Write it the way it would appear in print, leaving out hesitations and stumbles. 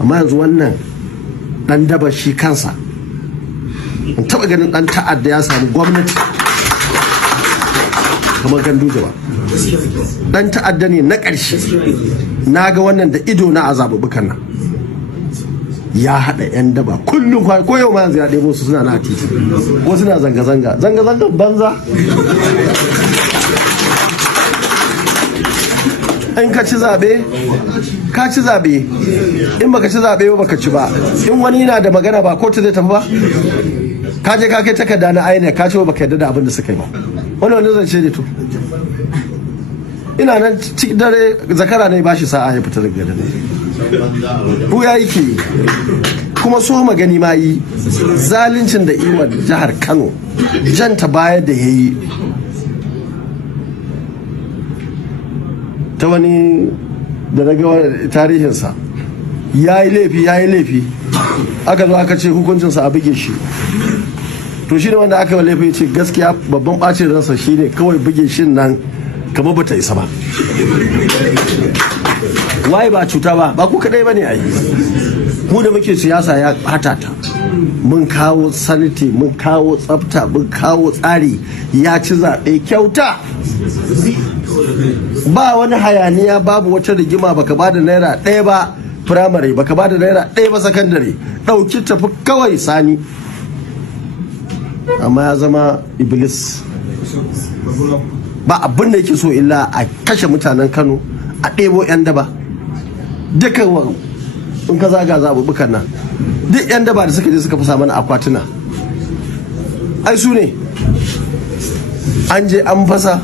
amma yanzu wannan dan daba shi kansa in taba ganin dan ta'adda ya samu gwamnati kamar Ganduje ba. Dan ta'adda ne na ƙarshe. Na ga wannan da ido na a zaɓuɓɓukan nan ya haɗa 'yan daba kullum ko yau ma yanzu ya ɗebo su suna na titi ko suna zanga-zanga banza. In ka ci zaɓe ka ci zaɓe, in baka ci zaɓe ba baka ci ba. In wani yana da magana ba kotu zai tafi ba, ka je ka kai takarda na INEC ka ce ba baka yarda da abin da suka yi ba, wani zance ne to. Ina nan cikin dare zakara ne ba shi sa'a ya fita daga dare. Ku ya yake kuma so magani ma yi zaluncin da iwa jihar Kano janta baya da yayi ta wani da daga tarihinsa ya yi laifi aka zo aka ce hukuncinsa a buge shi. To shi ne wanda aka yi laifi ce gaskiya babban ɓacin ransa shi ne kawai buge shi nan kamar bata isa ba. Waye ba cuta ba ku kadai bane a yi. Mu da muke siyasa ya bata ta. Mun kawo saniti, mun kawo tsafta, mun kawo tsari, ya ci zaɓe kyauta. Ba wani hayaniya, babu wata rigima, baka ba da naira ɗaya ba firamare, baka ba da naira ɗaya ba sakandare, ɗauki tafi kawai sani. Amma ya zama iblis. Ba abin da yake so illa a kashe mutanen Kano, a ɗebo 'yan daba. Dukkan in ka zaga zaɓuɓɓukan nan duk 'yan daba da suka je suka fasa mana akwatuna ai su ne an je an fasa